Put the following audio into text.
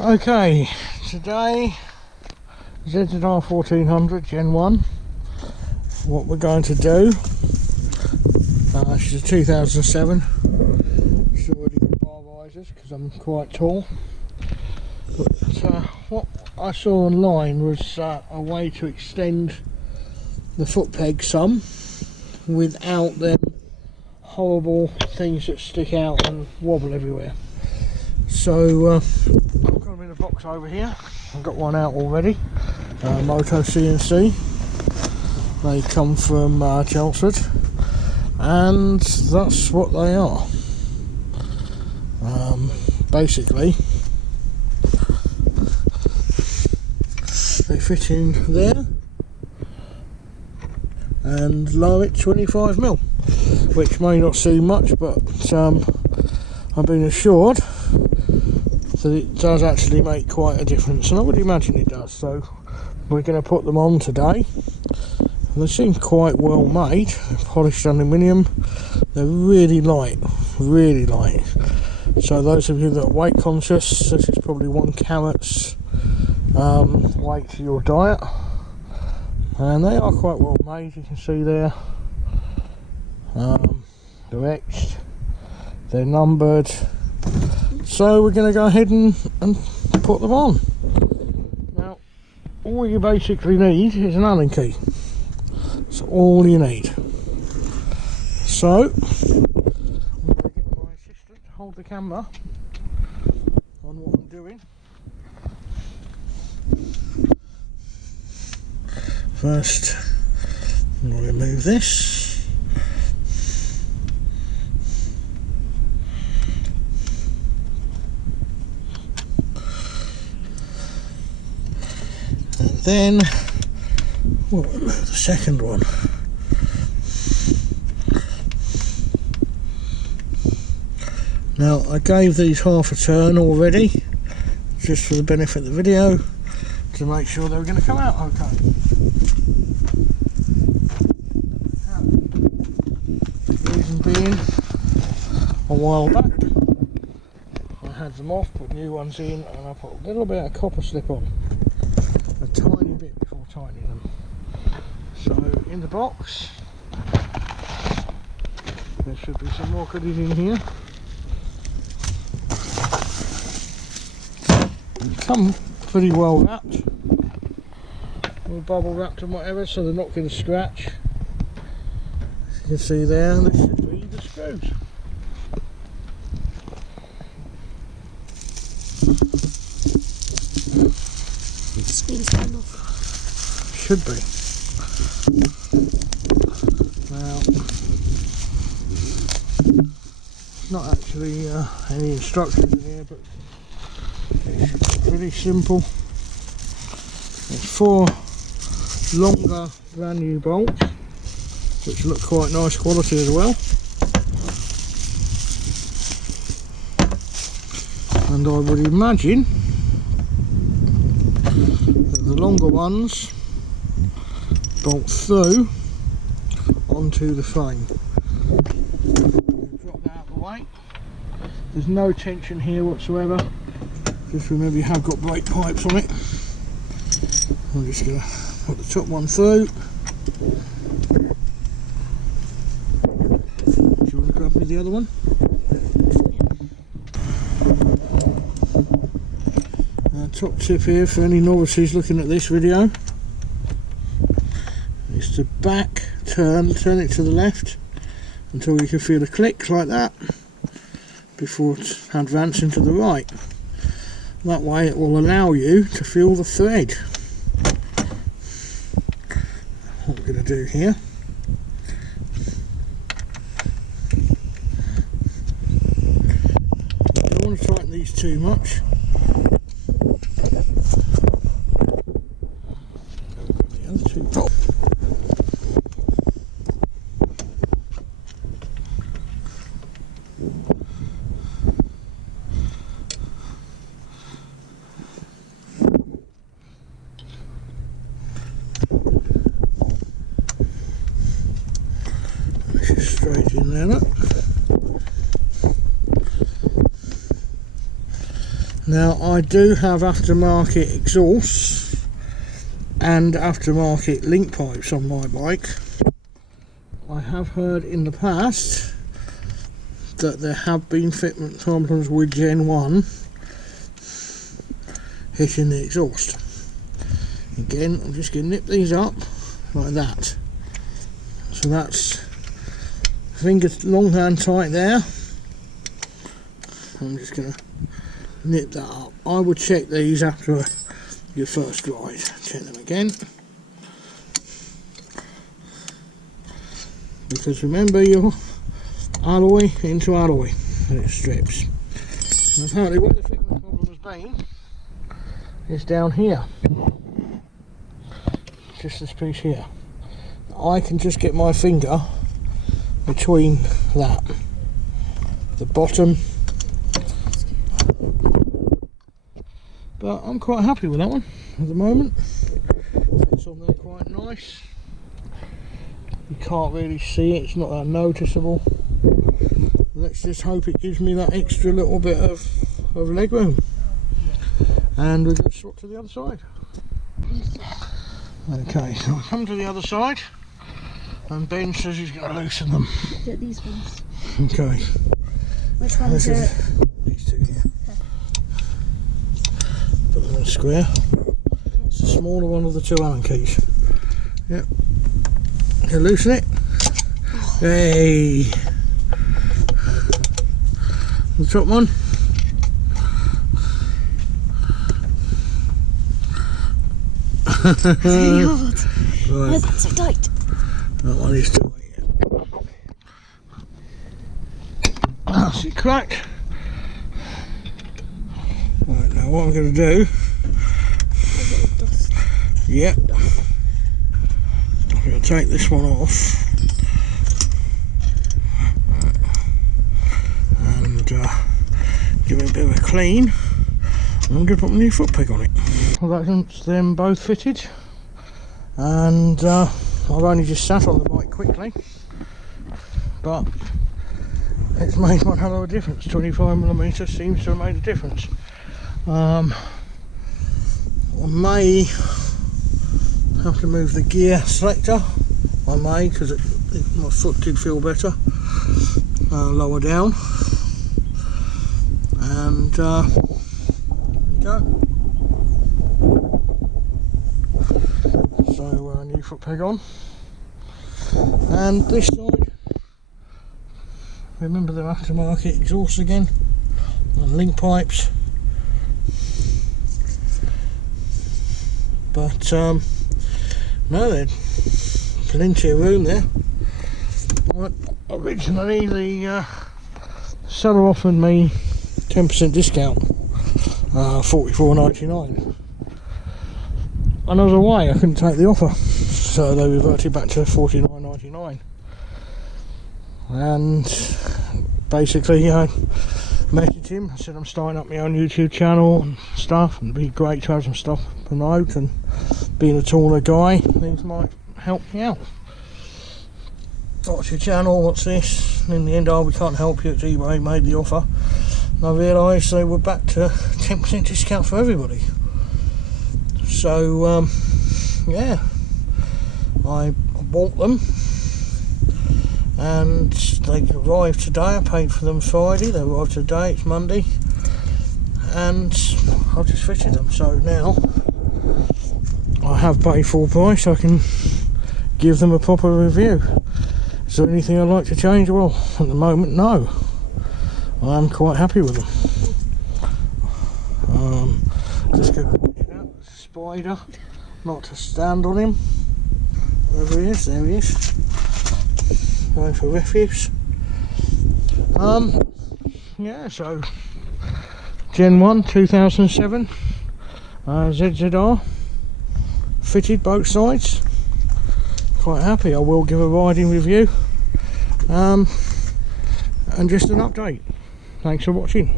Okay, today ZZR 1400 Gen 1. What we're going to do, she's a 2007. She's already got bar risers because I'm quite tall. But what I saw online was a way to extend the foot peg some without them horrible things that stick out and wobble everywhere. So I've got them in a box over here. I've got one out already, Moto CNC. They come from Chelmsford, and that's what they are. Basically, they fit in there and lower it 25mm, which may not seem much, but I've been assured that it does actually make quite a difference, and I would imagine it does. So we're going to put them on today. They seem quite well made, polished aluminium. They're really light, really light. So those of you that are weight conscious, this is probably 1 carrot's weight to your diet. And they are quite well made, you can see there. They're etched, they're numbered. So we're going to go ahead and put them on. Now, all you basically need is an Allen key. That's all you need. So, I'm going to get my assistant to hold the camera on what I'm doing. First, I'm going to remove this. And then we'll remove the second one. Now, I gave these half a turn already, just for the benefit of the video, to make sure they were going to come out okay. The reason being, a while back I had them off, put new ones in, and I put a little bit of copper slip on, a tiny bit before tightening them. So in the box there should be some more goodies in here. They come pretty well wrapped, or bubble wrapped and whatever, so they're not going to scratch. As you can see there, there should be the screws. Should be. Now, not actually any instructions in here, but it's pretty simple. It's 4 longer brand new bolts, which look quite nice quality as well. And I would imagine that the longer ones bolt through onto the frame. Drop that out of the way. There's no tension here whatsoever. Just remember you have got brake pipes on it. I'm just going to put the top one through. Do you want to grab me the other one? Top tip here for any novices looking at this video is to back turn it to the left until you can feel a click like that before advancing to the right. That way it will allow you to feel the thread. What we're going to do here, I don't want to tighten these too much. Straight in there, look. Now I do have aftermarket exhausts and aftermarket link pipes on my bike. I have heard in the past that there have been fitment problems with Gen 1 hitting the exhaust. Again, I'm just going to nip these up like that. So that's finger long hand tight there. I'm just going to nip that up. I would check these after your first ride. Check them again. Because remember, your alloy into alloy and it strips. And apparently where the fitment problem has been is down here. Just this piece here. I can just get my finger between that, the bottom, but I'm quite happy with that one at the moment. Fits on there quite nice. You can't really see it, it's not that noticeable. Let's just hope it gives me that extra little bit of leg room. And we're going to swap to the other side. Okay, so I'll come to the other side and Ben says he's going to loosen them. Yeah, these ones. Okay. Which ones are it? These two here. Okay. Put them in a square. It's the smaller one of the two Allen keys. Yep. You loosen it. Oh. Hey. The top one. It's really hard. Right. Why is that so tight? That one is tight. That's it cracked. Right, now what I'm going to do, yep, I'm going to take this one off and give it a bit of a clean. I'm going to put my new foot peg on it. Well, that's them both fitted, and I've only just sat on the bike quickly, but it's made one hell of a difference. 25mm seems to have made a difference. I may have to move the gear selector. I may, because my foot did feel better lower down. And there you go. So new foot peg on. And this side, remember the aftermarket exhaust again, and link pipes. But no, there's plenty of room there. Right, originally the seller offered me 10% discount, $44.99. And I was away, I couldn't take the offer, so they reverted back to $49.99. And basically I messaged him, I said I'm starting up my own YouTube channel and stuff, and it'd be great to have some stuff to promote, and being a taller guy, things might help me out. What's your channel, what's this? And in the end, we can't help you, it's eBay made the offer. And I realised they were back to 10% discount for everybody. So yeah, I bought them. And they arrived today. I paid for them Friday, they arrived today, it's Monday, and I've just fitted them. So now I have paid full price, I can give them a proper review. Is there anything I'd like to change? Well, at the moment, no. I'm quite happy with them. Just going to watch out, spider, not to stand on him. Wherever he is, there he is. Going for refuse. Yeah, so Gen 1 2007 ZZR fitted both sides. Quite happy. I will give a riding review and just an update. Thanks for watching.